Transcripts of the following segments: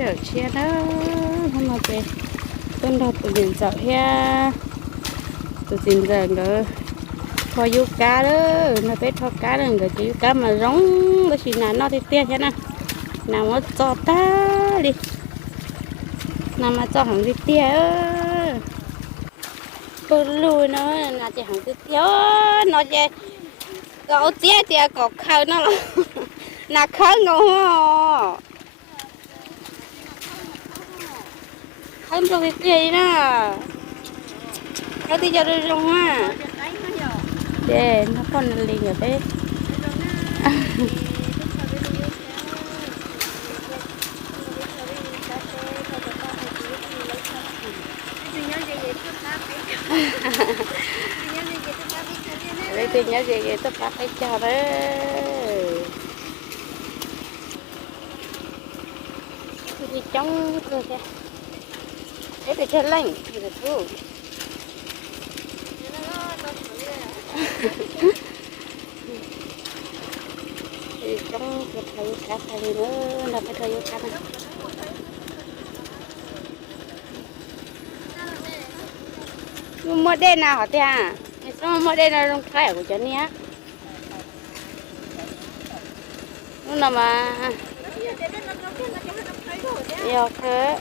chở chia đó. Không mà về tuần đầu tụi mình dạo he tụi mình giờ nữa thò du cá đó. Nó biết thò cá đó người chỉ cá mà rống nó chỉ là nó thì tiền thế nè nào nó cho ta đi. Nào mà cho hàng đi tiền tôi lùi nó là chỉ hàng đi tiền nó chỉ có tiền thì có khâu nó là là khâu ngon không cho việc gì nè cái thì cho được rồi ha để nó còn liền ở đây. Lấy tiền nhớ gì vậy tôi cả phải cho đấy Cái gì trong kìa đấy phải chơi lạnh thì được thu thì trong cái thời cá thời nữa là cái thời cá này mua đen nào hả tia sao mua đen nào trong khai của chân nhá nó nằm mà giờ thế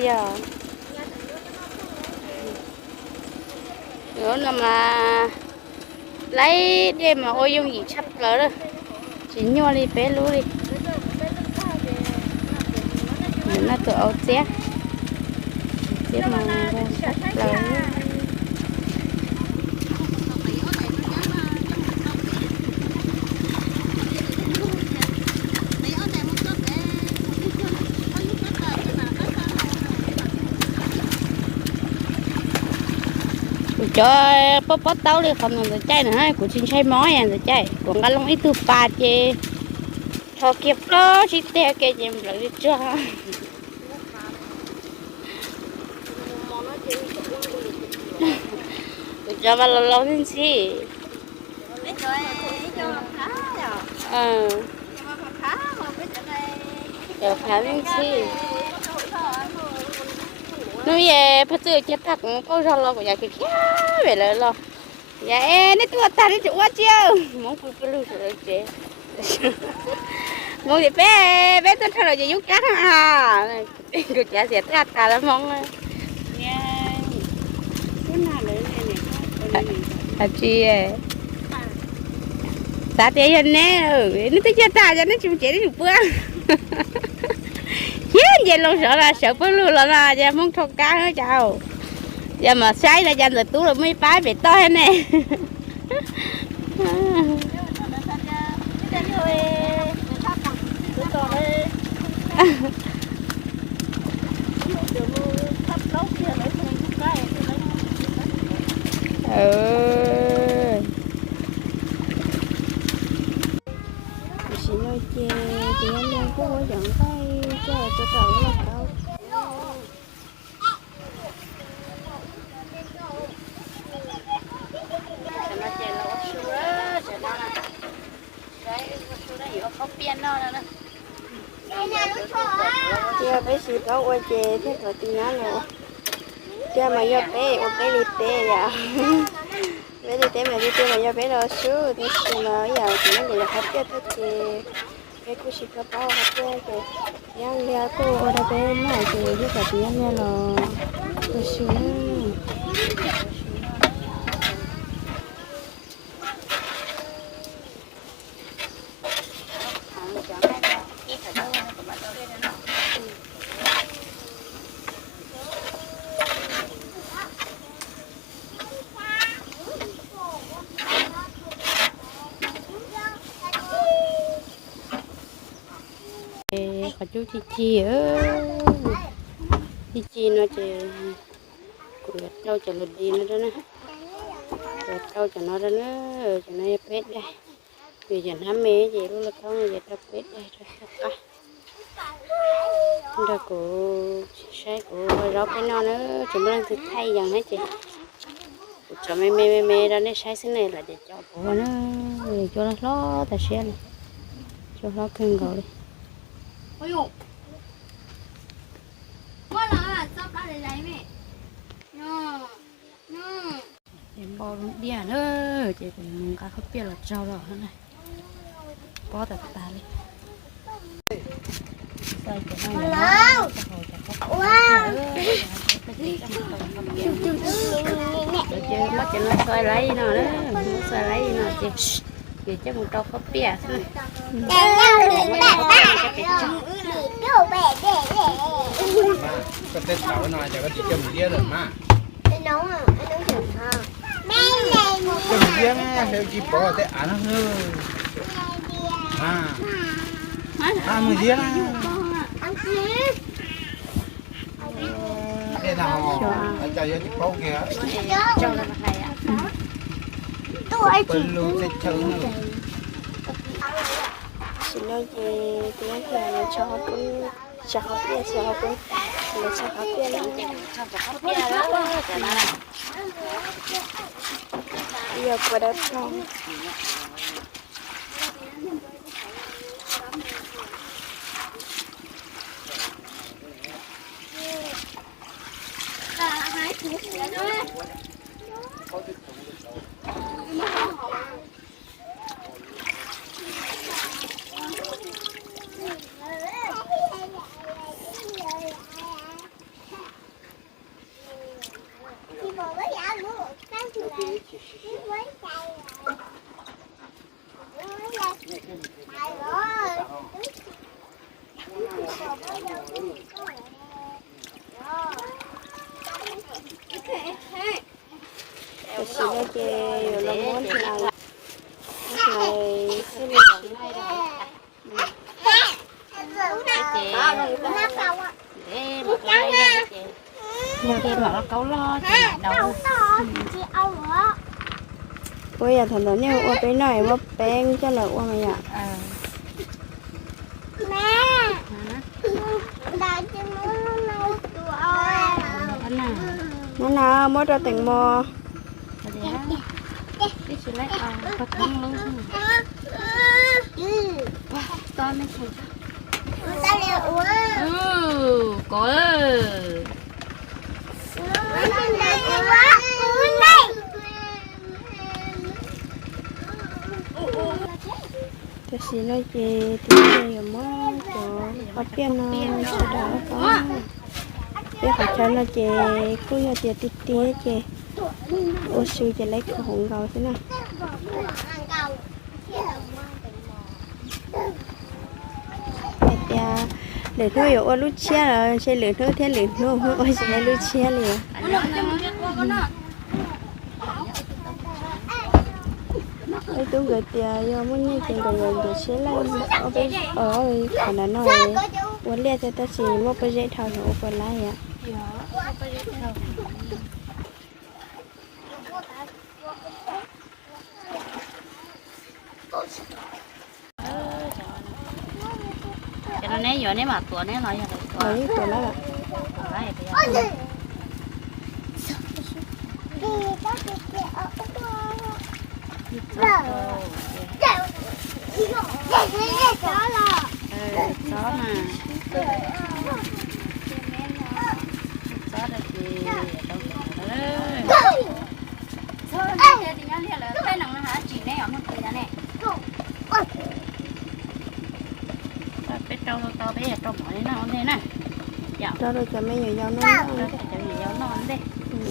Dạ. giờ nữa là mà lấy đi mà ôi dùng gì sắp lỡ đó. Chỉ nhua đi, bé lú đi. Nó tự ô té té mà sắp lỡ cho bóp bóp tấu đi không là chạy nữa của chính chạy mói à rồi chạy. Của ngã lông ít từ ba chê. Cho kịp đó chỉ té cái gì mà đi chưa cho vào lâu lâu lên gì ờ. Cho phá lên gì nó về phát sự chết thật. Có ra lo của nhà kia về lại lo. Dạ em nó tua ta đi chỗ quá chiêu. Muốn phụ phụ lưu rồi chị. Muốn thì bé bé tôi thay rồi chị giúp cắt à. Của cha sẽ ta ta là mong nha. Cái nào nữa này à chị ta hình nè. Nó tới chưa ta cho nó chịu chị nó chịu bữa vậy luôn, sợ là sợ bớt luôn là là giờ dạ, muốn thôn cá nữa chào giờ mà sai ra dân là tú là mấy bái bị to hết nè. Ừ. Xin lỗi chị chị em đang có dẫn có นนอนแล้วนะเจ้าไปสีเขาโอเจเพื่อขอตีน้านูเจ้ามายอเป้โอเปลิเต้ยาไม่ได้เต้มาด้เต้มายอเป้เราสู้ดิสมาอยางที่นั่นเลยครับเจ้าทุกทีเจเอ้กูชิคาป้าครับเจ้าเจยังเลี้ยงกูโอเดเป้ไม่เจเที่อขอตีนาาเราชู chú chi chi ơi. Chi chi nó chỉ của trâu cho lụt đi nữa đó nè. Của trâu cho nó đó nè. Cho nó pet ừ, đây. Vì giờ nó mê gì luôn là không giờ tao pet đây rồi. À. Ta đó của sai của rau cái nó nữa. Chúng đang thịt thay dần hết chị. Cho mê mê mê mê ra nên sai thế này là để cho của nó cho nó lo ta xe này. Cho nó cưng gọi đi. อยู่ว่าเราอะชอบอะรไรแม่เนาะเนาะเห็นบอลเบี้ยเนอะเจ๊เป็นมึงก็เขาเปลี่ยนหลับเจ้าหรอกนั่นไงป้อแต่ตาเลยใส่แต่ไม่แล้วว้าวจุ๊บจุ๊บเจ๊มาเจ๊มาซอยไรหน่อยเนอะซอยไรหน่อยเจ๊เดี๋ยวจะมึงเราเขาเปียกเลยแต่เราหนึ่งแบบบ้า tết sáu nói cho có chỉ cho mình rồi mà. Cho mình riêng theo chỉ bỏ tết ăn hơn mà à. Mình riêng đây nào cho cho chỉ bỏ kìa trâu là mặt này ạ bên luôn sẽ chơi. Xin lỗi chị tiếng là cho cũng cho học bia cho học cũng là cho học bia lắm trâu là khóc bia đó chị nói là giờ qua đất không thì xin lỗi chị rồi là muốn thì là này xin lỗi chị để một cái đây chị nhưng khi mà nó cấu lo chị đầu giờ thằng đó nếu ôi bé này ôi bé cho là ôi mày ạ. À. Anh nào? Nó nào mới ra tiền mò. Có ừ ơi thì xin nó chị thì bây giờ mới cho học bia nó sẽ đỡ có biết phải cho nó chị cứ giờ chị tí tí chị ô sư chị lấy cái hỗn gạo thế nào? Mẹ để thôi hiểu ô lúc chia là chơi lửa thôi thế lửa thôi thôi ôi chị lấy lúc chia liền. Tôi gửi tia giờ muốn như chuyện còn gần để chia lại ở bên ở còn là nói muốn liệt thì ta chỉ một cái dây thảo hiểu còn lại ạ cho nên nếu giờ nếu mà tuổi nếu là lại ạ đấy bây giờ ừ chó mà chó là gì đâu đấy cái trâu to bé trâu nhỏ đấy nào thế này đó rồi cho mấy người giao nó cho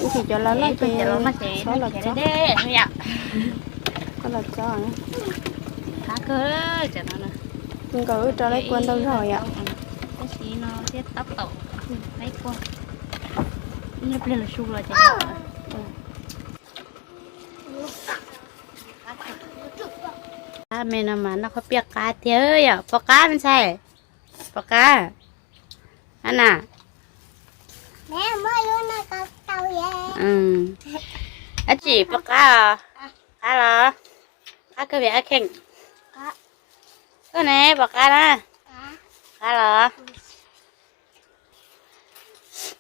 Ừ, thì cho nó nó chị cho nó nó chị đó nó là chị ạ đó là chó nữa. Cá cơ cho nó nè nhưng có cho lấy quân đâu rồi ạ? Cái gì nó thiết tóc tổ lấy qua nhập lên là su là chả cá mẹ nó mà nó có biết cá thế ơi à bò cá mình sai bò cá. Anh à ừ à chị bò cá à cá là cá cơ vẻ khen cái này bò cá nè cá là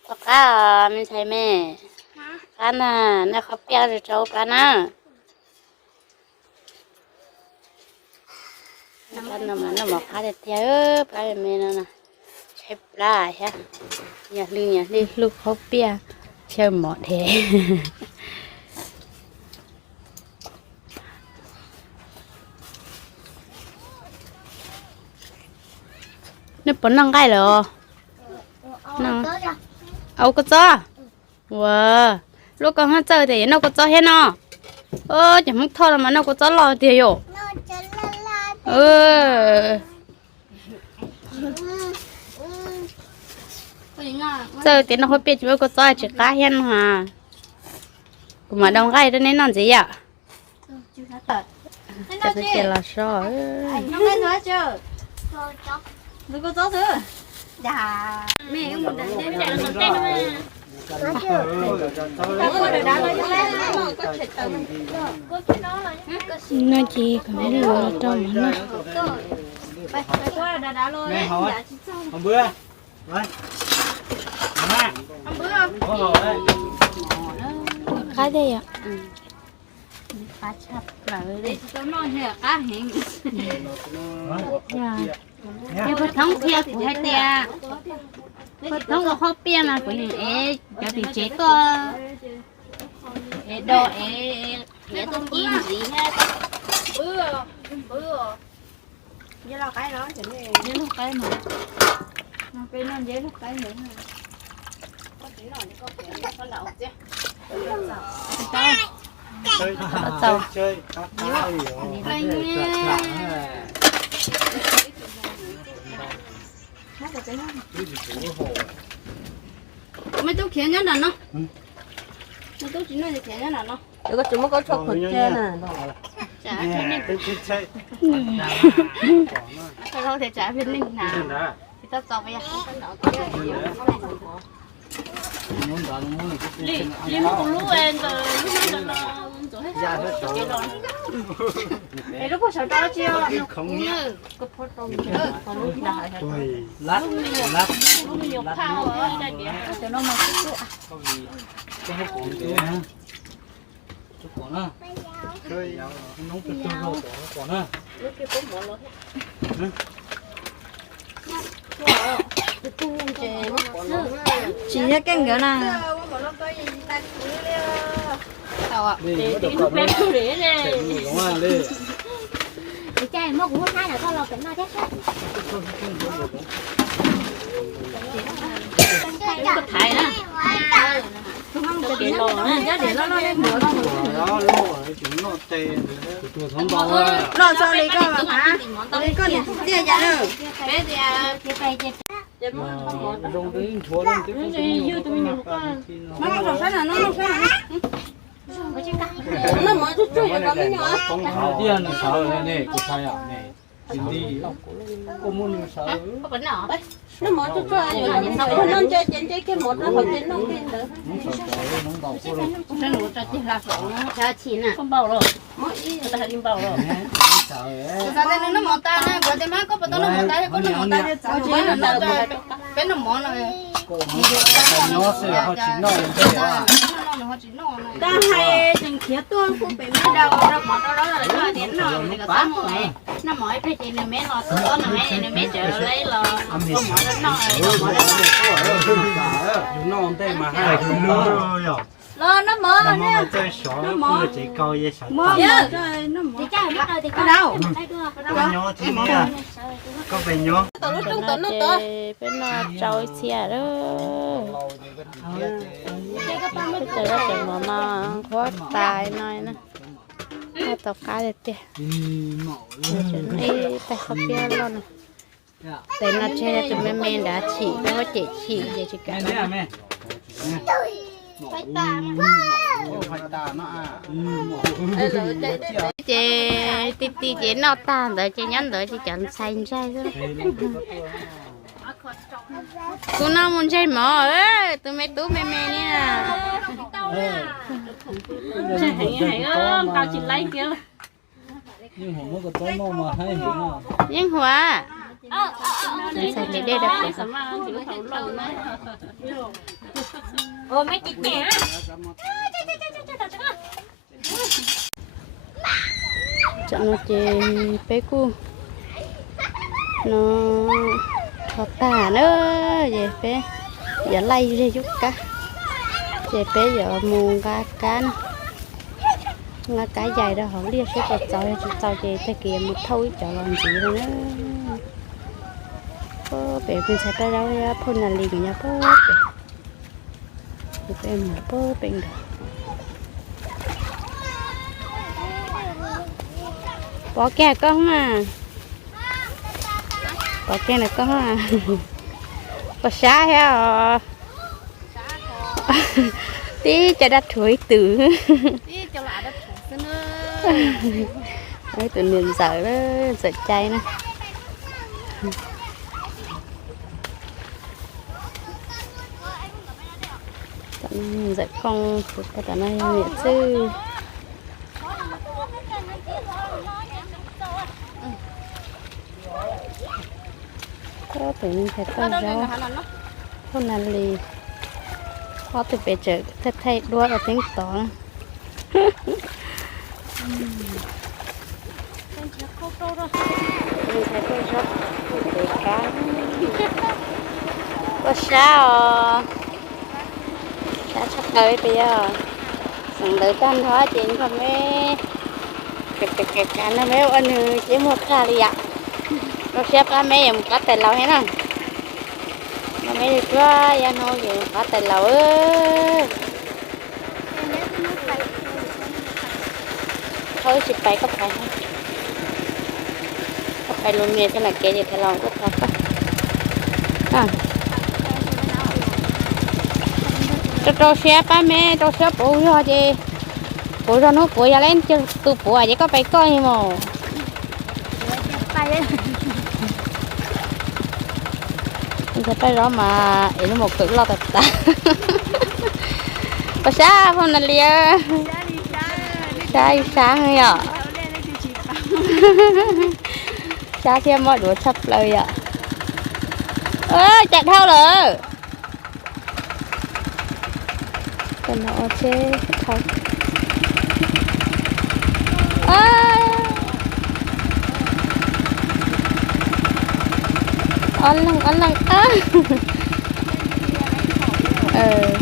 bò cá à mình sai mẹ cá nè nó có biết được trâu cá nè cá nó mà nó mọc cá thì theo cá mẹ nó nè ให้ปลาฮะ nhà lưu nhà đi. Lúc khó bia chơi mỏ thế. Nó bắn năng cái rồi năng. Ấu có cho wow. Lúc con hát chơi thì nó có cho hết nó. Ơ chẳng mất thôi mà nó có cho lo thì hiểu. Ừ chơi thì nó không biết chỉ có cho chỉ cá hết hà mà đông gai đó nên nó gì ạ chắc là chỉ là sao nó cái nữa chưa đừng có tốt nữa dạ mẹ cái một đàn đem đàn một tên mà tao có được đá nó cho lấy nó có thịt tao có cái đó là có nó chỉ còn cái lửa trong mà nó phải phải qua đá đá lôi Mẹ hỏi. dạ chị xong Hôm bữa. Bữa cái đây ạ? Cá chập là đây cá hẹn cái phật thống thiệt của hai tia họ bia mà của những ế. Cho bị chế có ế đồ ế ế tôi kim gì hết. Bữa bữa với lo cái đó với lúc cái mà nó cái nó với lúc cái nữa Chơi. Tao. Chơi. Chơi. Ai Đây rồi. nha. mấy chú kia nhá nó mấy chú chỉ nói kia nhá nó 이거 좀 먹어 줘 걷잖아. chả thế nên Chơi. Chơi. thôi không thể trả phiên ninh nào Chơi đã. thì tao chọc bây giờ cái đó cái đi chân đi ăn một lú em rồi lúc đó là rồi hết Ra hết lúc có sợ đó chưa không nhá. cái phốt tông còn lúc lát lát lúc nhiều khao ở đây kìa cho nó mà có gì cái hộp còn thế ha chút còn á chơi nóng từ từ rồi còn á lúc kia cũng bỏ chị nhớ cái ngựa nè tao ạ? Để đi. bên á khu để đi cái chai mà cũng hay là lo cái nào thế. Có thải đó không tiền lò nữa giá để nó nó lên nữa nó đó lô rồi chúng nó tê từ thằng bao á nó sao đi cơ mà hả đi cơ này tia dạ nữa bé thì cái tay cái rong đến chúa lên cái nó nó không phải là nó không phải là nó mở chút chút rồi mới nhỏ. không đi ăn sợ này? Này của sai à? Này đi có muốn sợ có bánh nọ Nó mở chút chút rồi nó nó nó chơi trên chơi cái một nó không trên nó trên nữa. nóng sợ sợ nóng đầu cô rồi cái nụ cho chị là sổ cho chị nè không bao rồi Mỗi ý người ta đi bao rồi sợ ấy sao đây nó mỏ ta nè bữa đây má có bữa nó mỏ ta có nó mỏ ta cho cháu chỉ là nó cho cái nó mỏ này cô nó sẽ họ chỉ nói อนเขาจะนอนเลยแต่ให้จังเขียตัวกูเป็นไม่ได้เราหมอเราเราเราเดี๋ยวหน่อยมันก็ซ้ำเลยน้ำหมอยไปจีนเมนเราตัวน้ำเมนเมนเจอเลยเราก็หมอเราหน่อยหมอเราหน่อยอยู่นอนได้มาให้คุณเนาะ nó rồi nè mà chơi sọ nó chỉ coi vậy mỏ Dạ. rồi nó thì chắc biết rồi thì ở đâu có nhó thì nè có về nhó tao lúc trong tao nó nó to. bên nó trôi xe đó cái trời đó trời mà mà có tài nói nè nó tao cá được tiền chuyện ấy phải học biết luôn nè tại nó chơi cho mấy men đã chỉ nó có chỉ chỉ để chỉ cả à chị tí tí chị nó tan rồi chị nhắn rồi chị chọn xanh sai rồi cô nó muốn chơi mỏ ơi tụi mẹ tú mẹ mẹ nha tao chỉ lấy kia nhưng mà nó có tối nó mà hay nhưng hòa chị xài chị đây được ôi mấy chị trẻ chọn nó chị bé cu. Nó thọ tà nữa về bé giờ lay đi chút cá. Về bé giờ muôn cá cá ngã cá dài đó họ liệt sẽ có cháu cho cháu về thế kia một thôi cho làm gì nữa có bé bên sai tay đâu phun là liền nha bố bé mà bố bên đó bỏ kẹ con mà bỏ kẹ này con à? Bỏ xa hả? Tí cho đắt thổi tử. Đi cho lại thủ xin đấy tụi mình sợ đó sợ chay nè sợ con tụi ta tụi nó nhiệt chứ. Có tụi mình phải con rau con là lì có tụi bé chợ thật thay đua ở tiếng tỏ thấy có sao sao sắp tới bây giờ sẵn đợi tan hóa chuyện không mấy cái cái cái cái nó mấy anh chỉ một khá đi ạ nó xếp ra mấy em cá tài lâu hết nè nó mấy được quá ya nó vậy cá tài lâu ơi thôi chị phải có phải không có phải luôn nghe cái là kia thì thầy lòng có thật á à cho cho xe ba mẹ cho xe bố rồi chị. Bố cho nó bố ra lên chứ tụ bố à chỉ có phải coi mà sẽ phải đó mà ý nó một cử lo thật ta. Có xa không nè lia xa đi xa hơi à xa kia mọi đùa sắp lời ạ. Ơ chạy theo rồi na oce thau on lang on lang เออ